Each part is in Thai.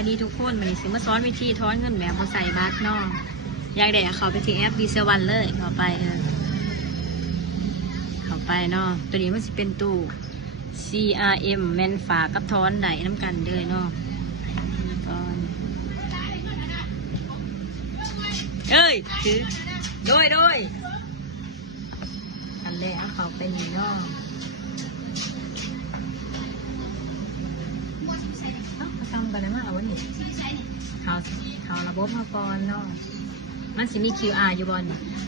ายดีทุกคนวันนี้สิมาสอนวิธีถอนเงินแบบบ่ใส่บัตรเนาะอยากได้เข้าไปที่แอป B7 เลยเข้าไปเนาะตัวนี้มันสิเป็นตู้ CRM แม่นฝากกับถอนได้น้ำกันเลยเนาะเอ้ยคือโดยอันแรกเอาเข้าไปนี่เนาะทำกันแล้วมาเอาวันนี้เขาระบบมาก่อนเนาะมันสิมี QR อยู่บน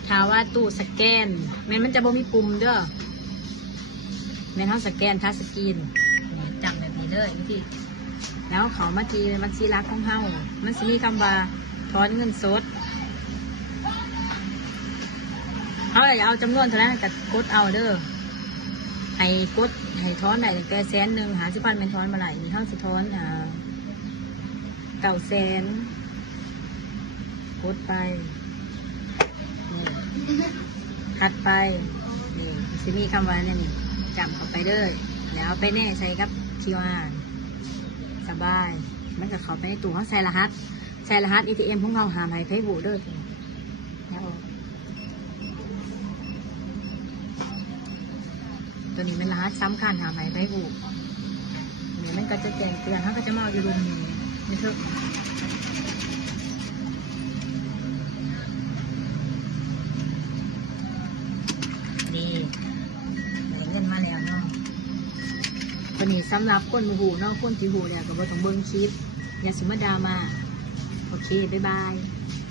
ถ้าว่าตู้สแกนมันจะบ่มีปุ่มเด้อแม่นเขาสแกนทัชสกรีนจำแบบนี้เลยพี่แล้วเขามาจีมันซีรักของเฮามันสิมีคำว่าถอนเงินสดเขาเลยเอาจำนวนเท่านั้นก็กดเอาเด้อให้ถอนได้ตั้งแต่100,000หา10,000เป็นถอนมาไหลนี่เขาสิถอน900,000กดไปนี่ถัดไปนี่จะมีคำว่านี่จำเข้าไปเลยแล้วไปแน่ใช้กับQRสบายมันจะเข้าไปในตู้เขาใส่รหัส ATM ของเราหาให้ไพ่บูเด้อแล้วตัวนี้เป็นรหัสสำคัญหาให้ไพ่บูนี่มันก็จะแจ้งเตือนเขาก็จะมาอยู่ตรงนี้นี่คือนี่เงินมาแล้วเนาะตัวนี้สำหรับคนหูเนาะคนที่หูเนี่ยก็บ่ต้องเบิ่งคลิปอย่าสมดามาโอเคบ๊ายบาย